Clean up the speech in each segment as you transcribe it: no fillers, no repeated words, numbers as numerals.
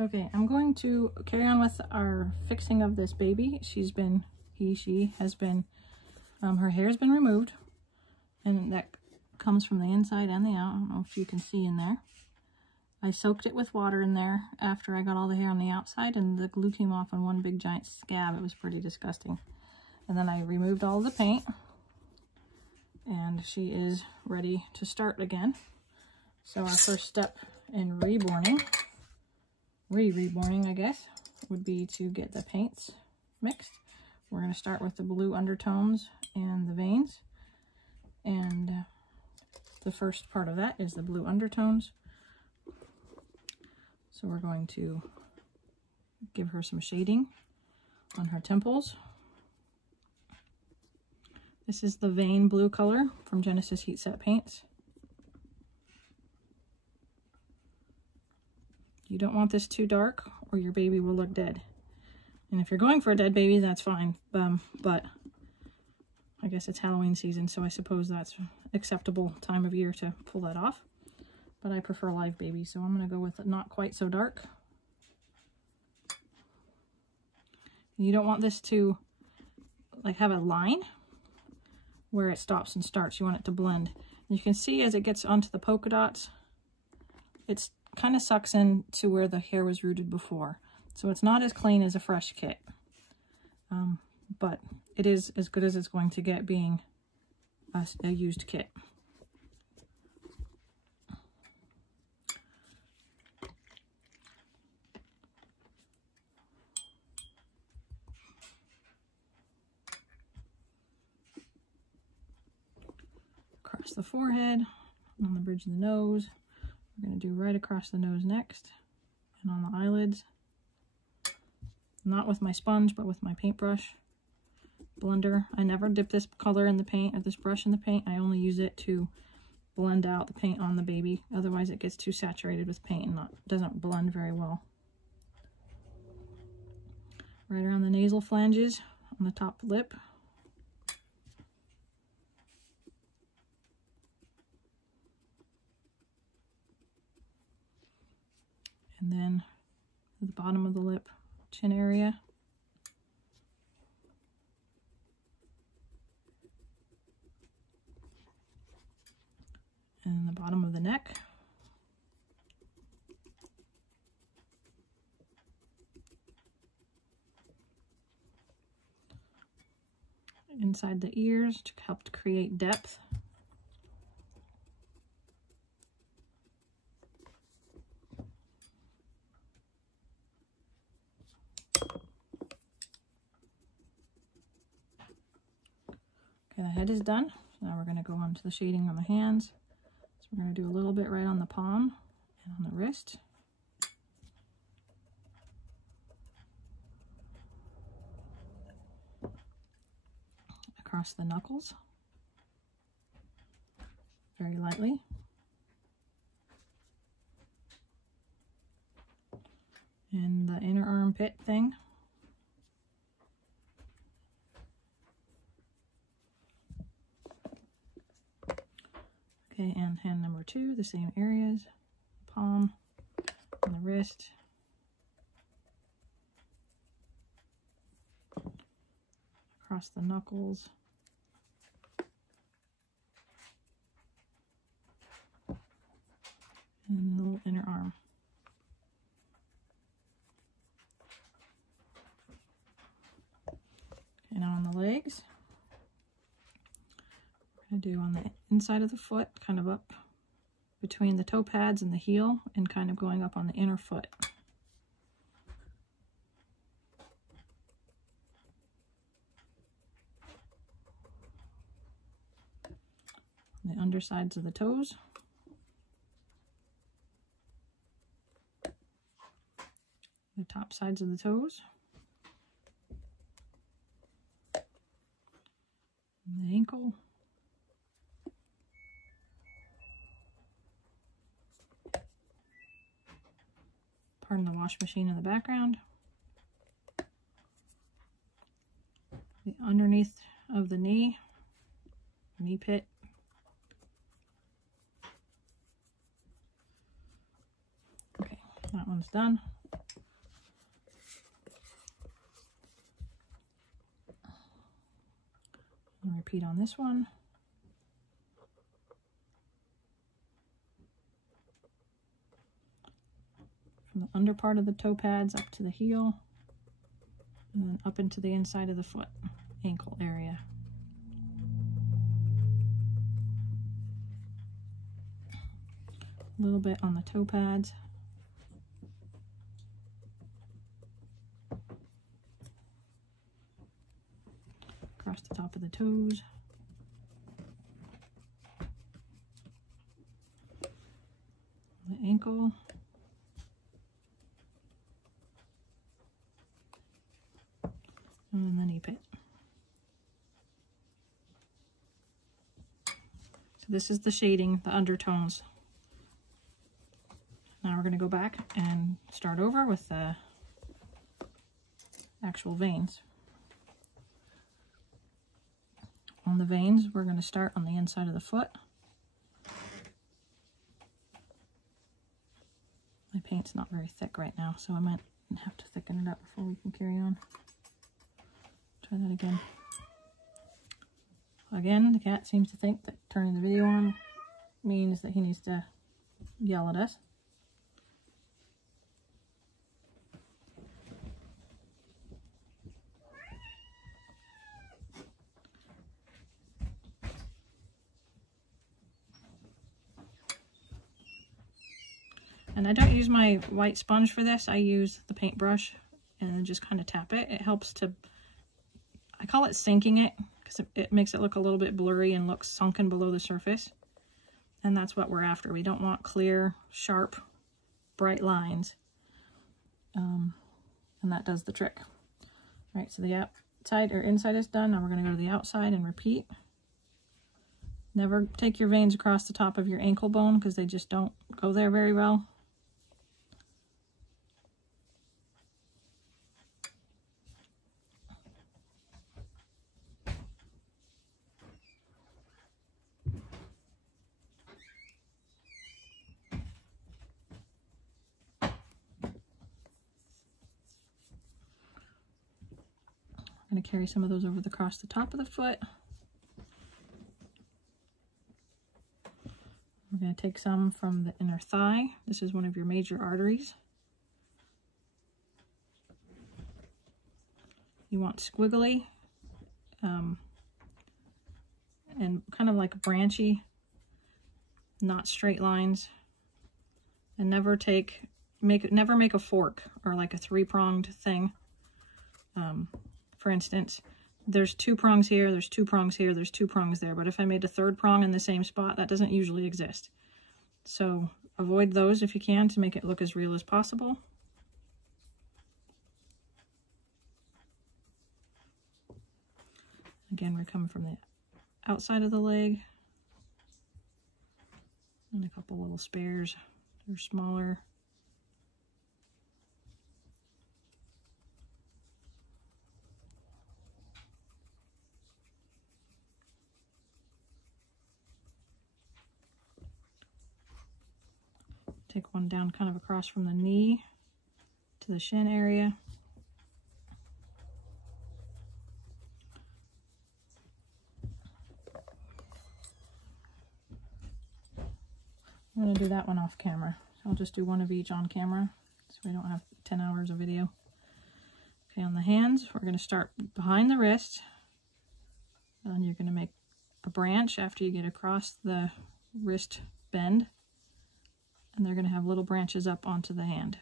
Okay, I'm going to carry on with our fixing of this baby. She has been, her hair's been removed, and that comes from the inside and the out. I don't know if you can see in there. I soaked it with water in there after I got all the hair on the outside, and the glue came off in one big giant scab. It was pretty disgusting. And then I removed all the paint, and she is ready to start again. So our first step in reborning, I guess, would be to get the paints mixed. We're going to start with the blue undertones and the veins. And the first part of that is the blue undertones. So we're going to give her some shading on her temples. This is the vein blue color from Genesis Heat Set Paints. You don't want this too dark or your baby will look dead. And if you're going for a dead baby, that's fine. But I guess it's Halloween season, so I suppose that's acceptable time of year to pull that off. But I prefer live babies, so I'm going to go with not quite so dark. You don't want this to like have a line where it stops and starts. You want it to blend. And you can see as it gets onto the polka dots, it's kind of sucks in to where the hair was rooted before. So it's not as clean as a fresh kit. But it is as good as it's going to get being a used kit. Across the forehead, on the bridge of the nose. We're going to do right across the nose next, and on the eyelids. Not with my sponge, but with my paintbrush blender. I never dip this color in the paint, or this brush in the paint. I only use it to blend out the paint on the baby. Otherwise it gets too saturated with paint and doesn't blend very well. Right around the nasal flanges, on the top lip. And then at the bottom of the lip, chin area. And the bottom of the neck. Inside the ears to help to create depth. Okay, the head is done. So now we're going to go on to the shading on the hands. So we're going to do a little bit right on the palm and on the wrist. Across the knuckles. Very lightly. And the inner armpit thing. Okay, and hand number 2, the same areas, palm, and the wrist, across the knuckles, and the little inner arm. And now on the legs. I do on the inside of the foot, kind of up between the toe pads and the heel, and kind of going up on the inner foot. The undersides of the toes. The top sides of the toes. And the ankle. Pardon the wash machine in the background. The underneath of the knee pit. Okay, that one's done. repeat on this one. From the under part of the toe pads up to the heel, and then up into the inside of the foot, ankle area. A little bit on the toe pads. Across the top of the toes. The ankle. And then the knee pit. So this is the shading, the undertones. Now we're going to go back and start over with the actual veins. On the veins, we're going to start on the inside of the foot. My paint's not very thick right now, so I might have to thicken it up before we can carry on. Try that again. Again, the cat seems to think that turning the video on means that he needs to yell at us. And I don't use my white sponge for this. I use the paintbrush and just kind of tap it. It helps to, I call it sinking it, because it makes it look a little bit blurry and looks sunken below the surface. And that's what we're after. We don't want clear, sharp, bright lines. And that does the trick. All right, so the outside or inside is done. Now we're going to go to the outside and repeat. Never take your veins across the top of your ankle bone, because they just don't go there very well. I'm going to carry some of those over across the top of the foot. We're going to take some from the inner thigh. This is one of your major arteries. You want squiggly and kind of like branchy, not straight lines. And never make a fork or like a three-pronged thing. For instance, there's 2 prongs here, there's 2 prongs here, there's 2 prongs there, but if I made a 3rd prong in the same spot, that doesn't usually exist. So avoid those if you can to make it look as real as possible. Again, we're coming from the outside of the leg. And a couple little spares. They're smaller. Take one down kind of across from the knee to the shin area. I'm going to do that one off camera. I'll just do one of each on camera so we don't have 10 hours of video. Okay, on the hands, we're going to start behind the wrist. And you're going to make a branch after you get across the wrist bend. And they're going to have little branches up onto the hand.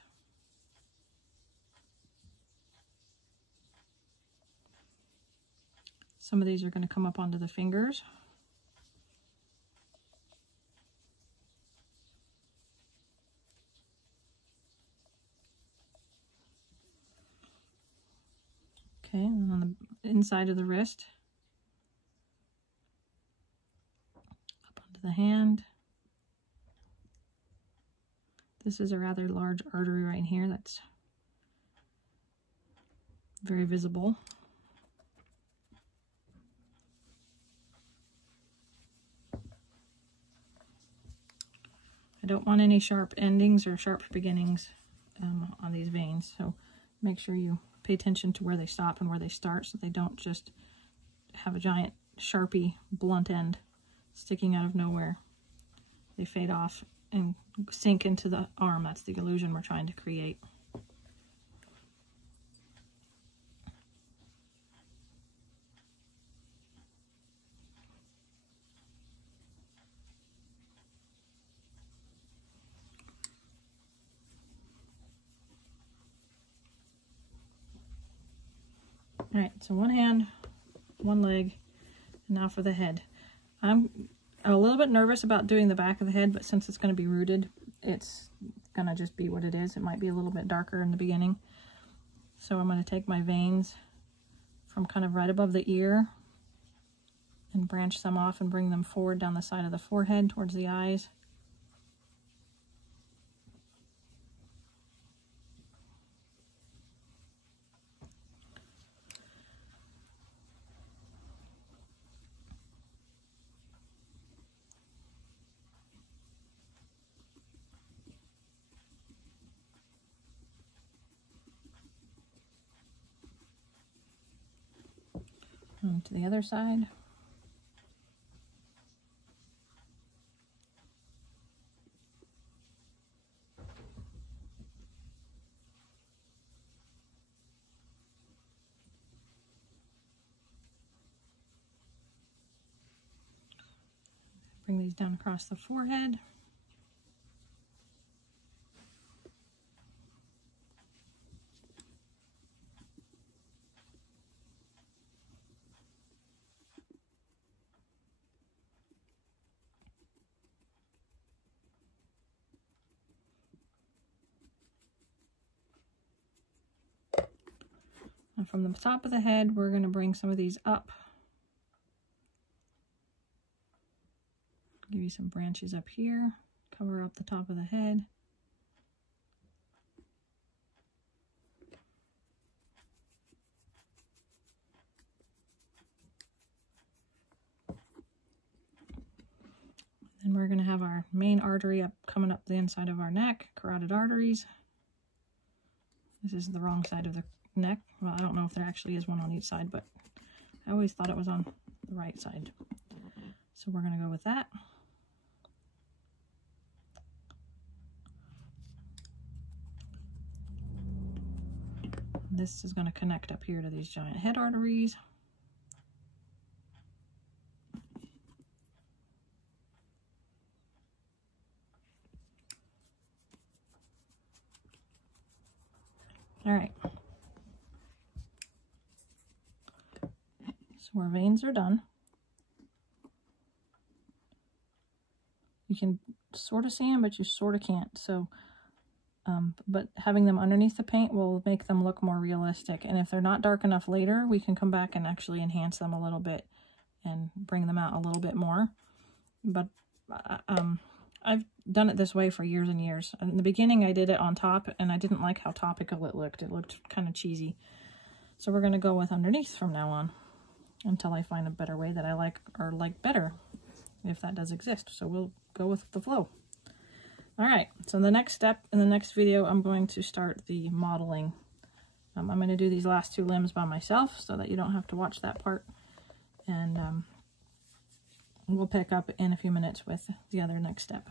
Some of these are going to come up onto the fingers. Okay, and on the inside of the wrist, up onto the hand. This is a rather large artery right here that's very visible. I don't want any sharp endings or sharp beginnings on these veins, so make sure you pay attention to where they stop and where they start so they don't just have a giant Sharpie blunt end sticking out of nowhere. They fade off and sink into the arm. That's the illusion we're trying to create. All right, so one hand, one leg, and now for the head. I'm a little bit nervous about doing the back of the head, but since it's going to be rooted, it's going to just be what it is. It might be a little bit darker in the beginning. So I'm going to take my veins from kind of right above the ear and branch them off and bring them forward down the side of the forehead towards the eyes. And to the other side. Bring these down across the forehead. And from the top of the head, we're going to bring some of these up. Give you some branches up here, cover up the top of the head. Then we're going to have our main artery up, coming up the inside of our neck, carotid arteries. This is the wrong side of the neck. Well, I don't know if there actually is one on each side, but I always thought it was on the right side. So we're going to go with that. This is going to connect up here to these giant head arteries. All right. So our veins are done. You can sort of see them, but you sort of can't. So, but having them underneath the paint will make them look more realistic. And if they're not dark enough later, we can come back and actually enhance them a little bit and bring them out a little bit more. But I've done it this way for years and years. In the beginning, I did it on top, and I didn't like how topical it looked. It looked kind of cheesy. So we're going to go with underneath from now on until I find a better way that I like, or like better, if that does exist. So we'll go with the flow. All right, so the next step in the next video, I'm going to start the modeling. I'm going to do these last two limbs by myself so that you don't have to watch that part. And we'll pick up in a few minutes with the other next step.